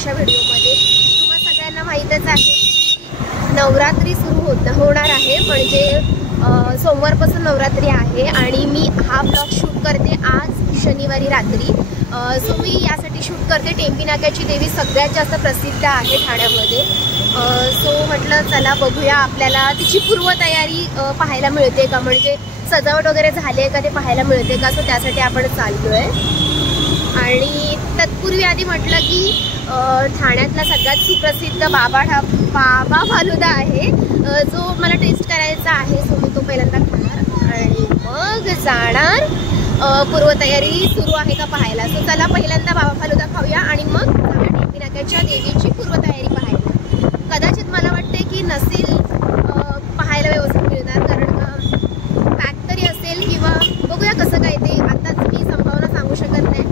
छोट्याशा व्हिडिओमध्ये। तुम्हाला सगळ्यांना माहीतच आहे नवरात्री सुरू होणार आहे, म्हणजे सोमवारपासून नवरात्री आहे आणि मी हा ब्लॉग शूट करते आज शनिवारी रात्री। सो मी यासाठी शूट करते, टेंबी नाक्याची देवी सगळ्यात जास्त प्रसिद्ध आहे ठाण्यामध्ये। सो म्हटलं चला बघूया आपल्याला तिची पूर्वतयारी पाहायला मिळते का, म्हणजे सजावट वगैरे झाली आहे का ते पाहायला मिळते का। सो त्यासाठी आपण चाललो आहे। आणि तत्पूर्वी आधी म्हटलं की ठाण्यातला सगळ्यात सुप्रसिद्ध बाबा फालुदा आहे, जो मला टेस्ट करायचा आहे। सो मी तो पहिल्यांदा खाणार आणि मग जाणार पूर्वतयारी सुरू आहे का पाहायला। सो चला पहिल्यांदा बाबा फालुदा खाऊया आणि मग टेंबी नाक्याच्या देवीची पूर्वतयारी पाहायला। कदाचित मला वाटते की नसेल पाहायला व्यवस्थित मिळणार, कारण पॅक तरी असेल किंवा बघूया कसं काय ते, आताच मी संभावना सांगू शकत नाही।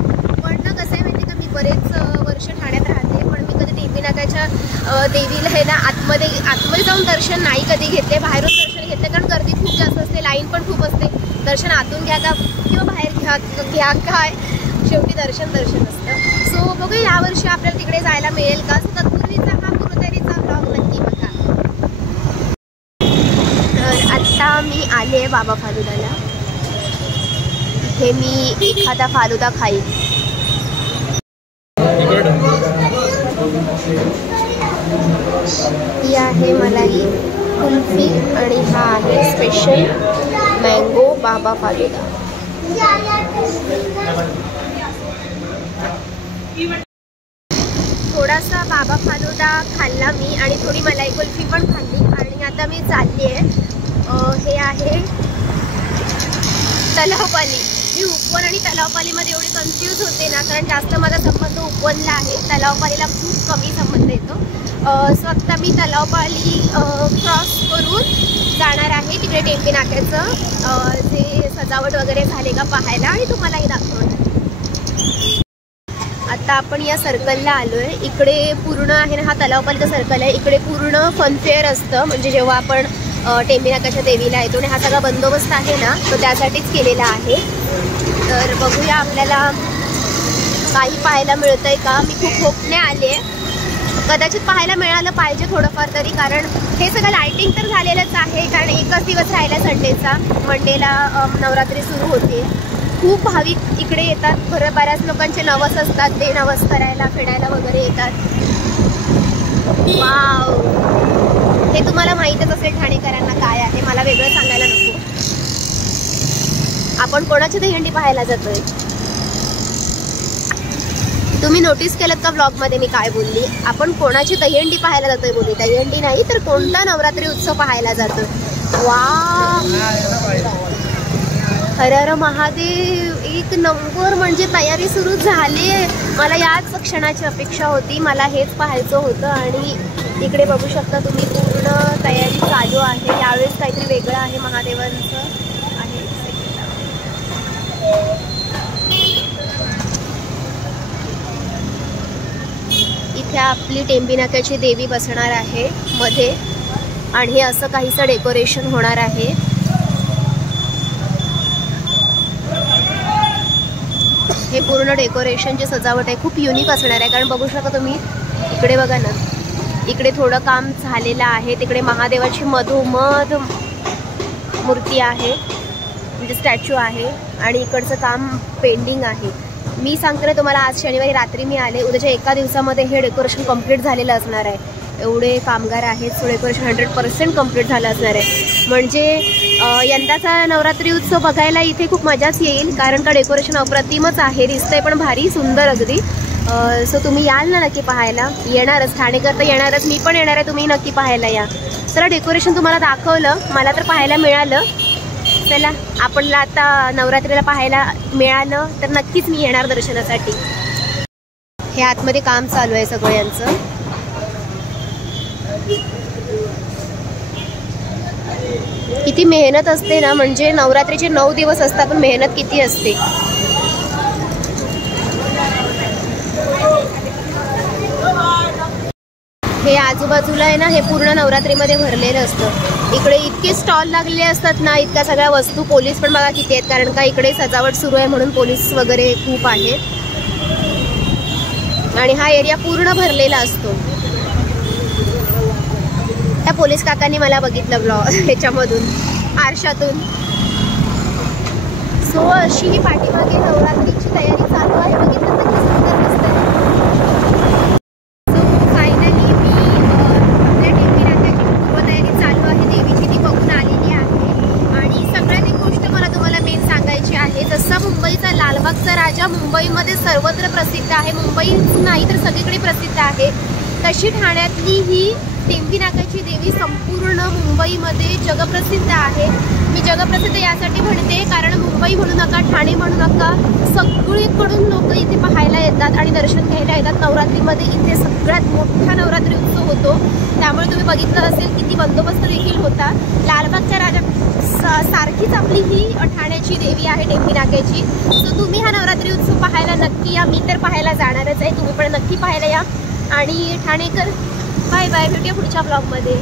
पण ना कसं आहे माहिती का, मी बरेच वर्ष ठाण्यात राहते पण मी कधी टेंबी नाक्याच्या देवीला हे ना आतमध्ये जाऊन दर्शन नाही कधी घेतले, बाहेरून दर्शन घेतले, कारण गर्दी खूप जास्त असते, लाईन पण खूप असते। दर्शन आतून घ्या का किंवा बाहेर घ्या काय, शेवटी दर्शन असतं। सो बघूया यावर्षी आपल्याला तिकडे जायला मिळेल का। सो तत्पूर्वीचा हा पूर्वतयारीचा ब्लॉग नक्की बघा। तर आत्ता मी आले बाबा फालुदाला, इथे मी एखादा फालुदा खाईन। ही आहे मलाई कुल्फी आणि हा आहे स्पेशल मँगो बाबा फालुदा। थोडासा बाबा फालुदा खाल्ला मी आणि थोडी मलाई कुल्फी पण खाल्ली आणि आता मी चालली आहे। हे आहे तलावपाली। मी उपवन आणि तलावपालीमध्ये एवढी कन्फ्यूज होते ना, कारण जास्त माझा संबंध उपवनला आहे, तलावपालीला खूप कमी संबंध येतो। सो आत्ता मी तलावपाली क्रॉस करून जाणार आहे तिकडे टेंबी नाक्याचं जे सजावट वगैरे झाले का पाहायला आणि तुम्हालाही दाखवणार। आता आपण या सर्कलला आलोय, इकडे पूर्ण आहे ना, हा तलावपालीचा सर्कल आहे, इकडे पूर्ण फनफेअर असतं, म्हणजे जेव्हा आपण टेंबी नाक्याच्या देवीला येतो आणि हा सगळा बंदोबस्त आहे ना तो त्यासाठीच केलेला आहे। तर बघूया आपल्याला काही पाहायला मिळतंय का। मी खूप होपने आले, कदाचित पाहायला मिळालं पाहिजे थोडंफार तरी, कारण हे सगळं लायटिंग तर झालेलंच आहे, कारण एकच दिवस राहिला संडेचा, मंडेला नवरात्री सुरू होते। खूप भाविक इकडे येतात, बऱ्याच लोकांचे नवस असतात, ते नवस करायला फिरायला वगैरे येतात। वाव, हे तुम्हाला माहीतच असेल ठाणेकरांना काय आहे, मला वेगळं सांगायला नको। आपण कोणाची दहीहंडी पाहायला जातोय, तुम्ही नोटीस केलं का ब्लॉगमध्ये मी काय बोलली, आपण कोणाची दहीहंडी पाहायला जातोय बोलली, दहीहंडी नाही तर कोणता नवरात्री उत्सव पाहायला जातोय। वाव, हर हर महादेव, एक नंबर, म्हणजे तयारी सुरू झाली आहे। मला याच क्षणाची अपेक्षा होती, मला हेच पाहायचं होतं आणि इकडे बघू शकता तुम्ही पूर्ण तयारी चालू आहे। यावेळेस काहीतरी वेगळं आहे, महादेवांचं आहे। इथे आपली टेंबी नाक्याची देवी बसणार आहे मध्ये आणि हे असं काहीसं डेकोरेशन होणार आहे। हे पूर्ण डेकोरेशनची सजावट आहे, खूप युनिक असणार आहे, कारण बघू शकता तुम्ही इकडे बघा ना, इकडे थोडं काम झालेलं आहे, तिकडे महादेवाची मधोमध मूर्ती आहे, म्हणजे स्टॅच्यू आहे आणि इकडचं काम पेंडिंग आहे। मी सांगते ना तुम्हाला, आज शनिवारी रात्री मी आले, उद्याच्या एका दिवसामध्ये हे डेकोरेशन कंप्लीट झालेलं असणार आहे। एवढे कामगार आहेत, सो डेकोरेशन 100% कंप्लीट झालं असणार आहे। म्हणजे यंदाचा नवरात्री उत्सव बघायला इथे खूप मजाच येईल, कारण का डेकोरेशन अप्रतिमच आहे, दिसतंय पण भारी सुंदर अगदी। सो तुम्ही याल ना नक्की पाहायला, येणारच, ठाणेकर तर येणारच, मी पण येणार आहे, तुम्ही नक्की पाहायला या। चला, डेकोरेशन तुम्हाला दाखवलं, मला तर पाहायला मिळालं। चला, आपणला आता नवरात्रीला पाहायला मिळालं तर नक्कीच मी येणार दर्शनासाठी। हे आतमध्ये काम चालू आहे सगळ्यांचं। किती मेहनत असते ना, म्हणजे नवरात्रीचे 9 दिवस असतात पण मेहनत किती असते। हे आजूबाजूला आहे ना, हे पूर्ण नवरात्रीमध्ये भरलेलं असतं। इकडे इतके स्टॉल लागलेले असतात ना, इतक्या सगळ्या वस्तू, पोलीस पण बघा किती आहेत, कारण का इकडे सजावट सुरू आहे म्हणून पोलीस वगैरे खूप आहेत। आणि हा एरिया पूर्ण भरलेला असतो. त्या पोलीस काकांनी मला बघितलं ब्लॉग ह्याच्यामधून आरशातून. सो अशी ही पाठीमागे नवरात्रीची तयारी चालू आहे. बघितलं तर किती सुंदर दिसतंय. सो फायनली मी आपल्या टेंबी नाक्याची पूर्वतयारी चालू आहे देवीची ती बघून आलेली आहे. आणि सगळ्यात एक गोष्ट मला तुम्हाला मेन सांगायची आहे. जसा मुंबईचा लालबागचा राजा मुंबईमध्ये सर्वत्र प्रसिद्ध आहे, मुंबईच नाही तर सगळीकडे प्रसिद्ध आहे, तशी ठाण्यातली ही टेंबी नाक्याची देवी संपूर्ण मुंबईमध्ये जगप्रसिद्ध आहे. मी जगप्रसिद्ध यासाठी म्हणते कारण मुंबई म्हणू नका, ठाणे म्हणू नका, सगळीकडून लोक इथे पाहायला येतात आणि दर्शन घ्यायला येतात. नवरात्रीमध्ये इथे सगळ्यात मोठा नवरात्री उत्सव होतो. त्यामुळे तुम्ही बघितलं असेल किती बंदोबस्त देखील होता. लालबागच्या राजा सारखीच आपली ही ठाण्याची देवी आहे टेंबी नाक्याची. सो तुम्ही हा नवरात्री उत्सव पाहायला नक्की या. मी तर पाहायला जाणारच आहे, तुम्ही पण नक्की पाहायला या. आणि ठाणेकर बाय बाय, भेटूया पुढच्या ब्लॉगमध्ये.